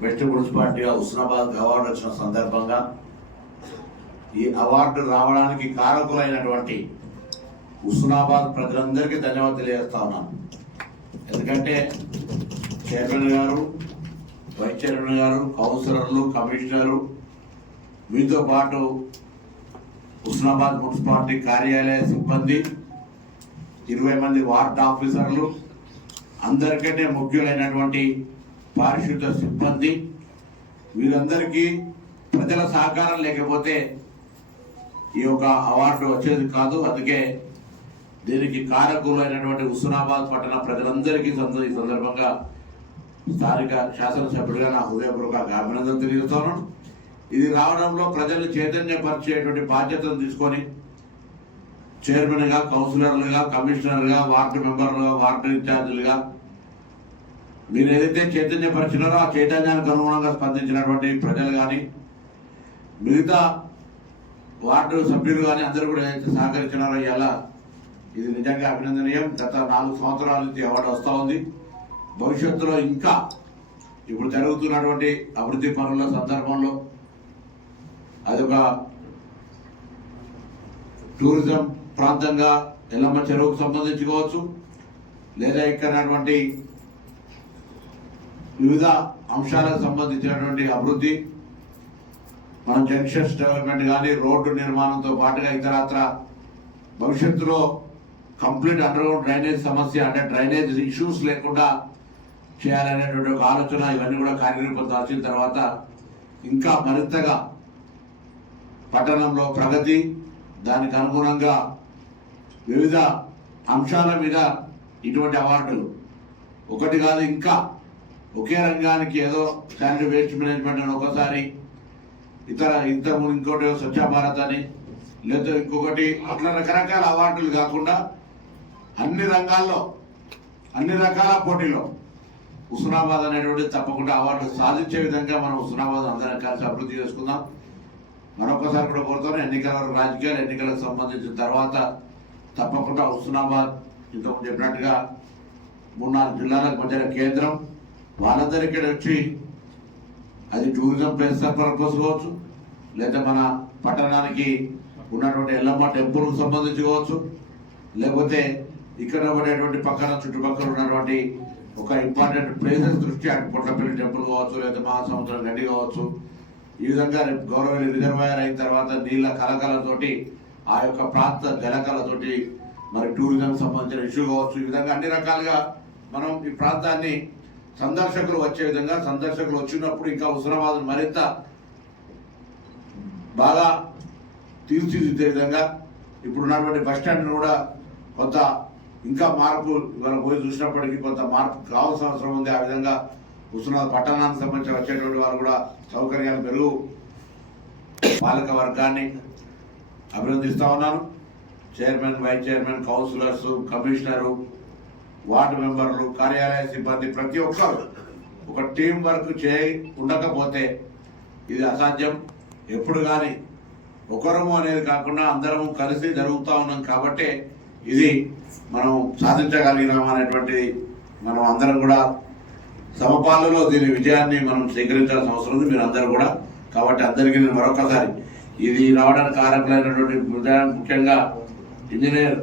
West మున్సిపాలిటీగా Husnabad award వచ్చిన సందర్భంగా ఈ అవార్డు రావడానికి కారకులైనటువంటి హుస్నాబాద్ ప్రజలందరికీ ధన్యవాదాలు తెలియజేస్తా ఉన్నాను ఎందుకంటే చైర్మన్ గారు వైస్ చైర్మన్ గారు కౌన్సిలర్లు కమిషనరు మీతో పాటు హుస్నాబాద్ మున్సిపాలిటీ కార్యాలయ సిబ్బంది ఇరవై మంది వార్డ్ ఆఫీసర్లు అందరికంటే ముఖ్యులైనటువంటి పారిశుద్ధ సిబ్బంది వీరందరికీ ప్రజల సహకారం లేకపోతే ఈ యొక్క అవార్డు వచ్చేది కాదు. అందుకే దీనికి కారకులైనటువంటి హుస్నాబాద్ పట్టణ ప్రజలందరికీ ఈ సందర్భంగా స్థానిక శాసనసభ్యుడిగా నా హృదయపూర్వక అభినందన తెలియజేస్తాను ఇది రావడంలో ప్రజలు చైతన్యపరిచేటువంటి బాధ్యతను తీసుకొని చైర్మన్గా కౌన్సిలర్లుగా కమిషనర్గా వార్డు మెంబర్లుగా వార్డు ఇన్ఛార్జీలుగా మీరు ఏదైతే చైతన్యపరిచినారో ఆ చైతన్యానికి అనుగుణంగా స్పందించినటువంటి ప్రజలు కానీ మిగతా వార్డు సభ్యులు కానీ అందరూ కూడా ఏదైతే సహకరించినారో ఇవాళ ఇది నిజంగా అభినందనీయం. గత నాలుగు సంవత్సరాల నుంచి అవార్డు వస్తూ ఉంది. భవిష్యత్తులో ఇంకా ఇప్పుడు జరుగుతున్నటువంటి అభివృద్ధి పనుల సందర్భంలో అదొక టూరిజం ప్రాంతంగా ఎల్లమ్మ చెరువుకు సంబంధించుకోవచ్చు లేదా ఇక్కడ వివిధ అంశాలకు సంబంధించినటువంటి అభివృద్ధి మన జంక్షన్స్ డెవలప్మెంట్ కానీ రోడ్డు నిర్మాణంతో పాటుగా ఇతరత్ర భవిష్యత్తులో కంప్లీట్ అండర్గ్రౌండ్ డ్రైనేజ్ సమస్య అంటే డ్రైనేజ్ ఇష్యూస్ లేకుండా చేయాలనేటువంటి ఒక ఆలోచన ఇవన్నీ కూడా కార్యరూపం దాల్చిన తర్వాత ఇంకా మరింతగా పట్టణంలో ప్రగతి దానికి అనుగుణంగా వివిధ అంశాల మీద ఇటువంటి అవార్డులు. ఒకటి కాదు ఇంకా ఒకే రంగానికి ఏదో శానిటరీ వేస్ట్ మేనేజ్మెంట్ అని ఒకసారి ఇతర ఇంత ఇంకోటి స్వచ్ఛ భారత్ అని లేదా ఇంకొకటి అట్లా రకరకాల అవార్డులు కాకుండా అన్ని రంగాల్లో అన్ని రకాల పోటీలో హుస్నాబాద్ అనేటువంటి తప్పకుండా అవార్డు సాధించే విధంగా మనం హుస్నాబాద్ అందరం కలిసి అభివృద్ధి చేసుకుందాం. మరొకసారి కూడా కోరుతాను ఎన్నికల రాజకీయాలు ఎన్నికలకు సంబంధించిన తర్వాత తప్పకుండా హుస్నాబాద్ ఇంతకు చెప్పినట్టుగా మూడు నాలుగు జిల్లాలకు మధ్యన కేంద్రం. వాళ్ళందరికీ వచ్చి అది టూరిజం ప్లేస్ పర్పస్ కావచ్చు లేదా మన పట్టణానికి ఉన్నటువంటి ఎల్లమ్మ టెంపుల్కి సంబంధించి కావచ్చు లేకపోతే ఇక్కడ ఉండేటువంటి పక్కన చుట్టుపక్కల ఉన్నటువంటి ఒక ఇంపార్టెంట్ ప్లేసెస్ దృష్ట్యా అటు పొట్లపల్లి టెంపుల్ కావచ్చు లేదా మహాసముద్రం గడ్డి కావచ్చు ఈ విధంగా రేపు గౌరవ రిజర్వాయర్ అయిన తర్వాత నీళ్ళ కలకలతోటి ఆ యొక్క ప్రాంత జలకలతోటి మరి టూరిజం సంబంధించిన ఇష్యూ కావచ్చు. ఈ విధంగా అన్ని రకాలుగా మనం ఈ ప్రాంతాన్ని సందర్శకులు వచ్చే విధంగా సందర్శకులు వచ్చినప్పుడు ఇంకా హుస్నాబాద్ మరింత బాగా తీర్చిదిద్దే విధంగా ఇప్పుడున్నటువంటి బస్ స్టాండ్ కూడా కొంత ఇంకా మార్పు ఇవాళ పోయి చూసినప్పటికీ కొంత మార్పు కావాల్సిన అవసరం ఉంది. ఆ విధంగా హుస్నాబాద్ పట్టణానికి సంబంధించి వచ్చేటువంటి వారు కూడా సౌకర్యాలు మెరుగు పాలక వర్గాన్ని అభినందిస్తా ఉన్నాను. Chairman vice chairman councillors commissioner ward మెంబర్లు కార్యాలయ సిబ్బంది ప్రతి ఒక్కరు ఒక టీం వర్క్ చేయి ఉండకపోతే ఇది అసాధ్యం. ఎప్పుడు కానీ ఒకరము అనేది కాకుండా అందరము కలిసి జరుగుతూ ఉన్నాం కాబట్టి ఇది మనం సాధించగలిగినామనేటువంటిది మనం అందరం కూడా సమపాలలో దీని విజయాన్ని మనం స్వీకరించాల్సిన అవసరం ఉంది. మీరు అందరూ కూడా కాబట్టి అందరికీ నేను మరొకసారి ఇది రావడానికి కారకులైనటువంటి ముఖ్యంగా ఇంజనీర్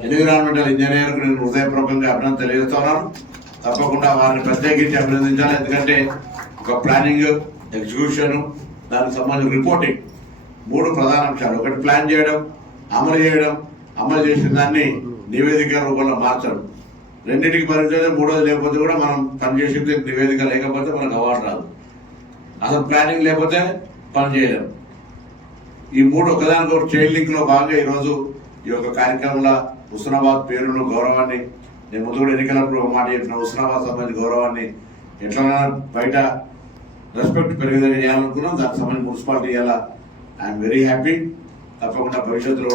ఎన్విరాన్మెంటల్ ఇంజనీర్ నేను హృదయపూర్వకంగా అభినందన తెలియజేస్తున్నాను. తప్పకుండా వారిని ప్రత్యేకించి అభినందించాలి. ఎందుకంటే ఒక ప్లానింగ్ ఎగ్జిక్యూషన్ దానికి సంబంధించిన రిపోర్టింగ్ మూడు ప్రధాన అంశాలు. ఒకటి ప్లాన్ చేయడం అమలు చేయడం అమలు చేసిన దాన్ని నివేదిక రూపంలో మార్చడం. రెండింటికి పరిచయం మూడోది లేకపోతే కూడా మనం పనిచేసింది నివేదిక లేకపోతే మనకు అవార్డు రాదు. అసలు ప్లానింగ్ లేకపోతే పని చేయలేము ఈ మూడు ఒకదానికి ఒక చైల్డ్ లింక్లో భాగంగా ఈరోజు ఈ యొక్క కార్యక్రమంలో హుస్నాబాద్ పేరును గౌరవాన్ని నేను ముందు కూడా ఎన్నికలప్పుడు మాట చెప్పిన హుస్నాబాద్ సంబంధించిన గౌరవాన్ని ఎట్లైనా బయట రెస్పెక్ట్ పెరిగేదని చేయాలనుకున్నాం దానికి సంబంధించి మున్సిపాలిటీ ఇవ్వాలా ఐఎమ్ వెరీ హ్యాపీ తప్పకుండా భవిష్యత్తులో